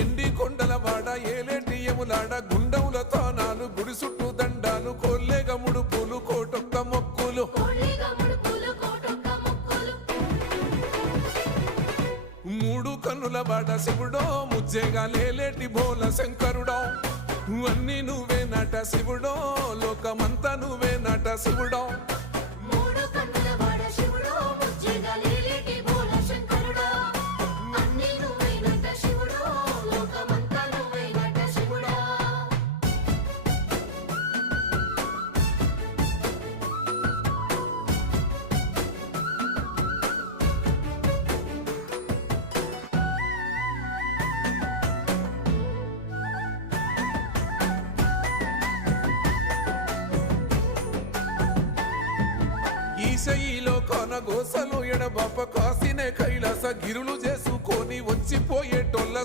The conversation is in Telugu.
ఎండి కొండలవాడ ఏలేటి యములాడ గుండముల తానాలు గుడి చుట్టూ దండాలు కొల్లేగ ముడుపులు కోటొక్క మొక్కులు మూడు కన్నుల బాట శివుడో ముజ్జేగా లేలేటి బోల శంకరుడో అన్నీ నువ్వే నట శివుడో లోకమంతా నువ్వే నట శివుడో ఈశయిలో కొనగోసలు ఎడబాప కాసినే కైలాస గిరులు చేసుకొని వచ్చిపోయేటోళ్ళ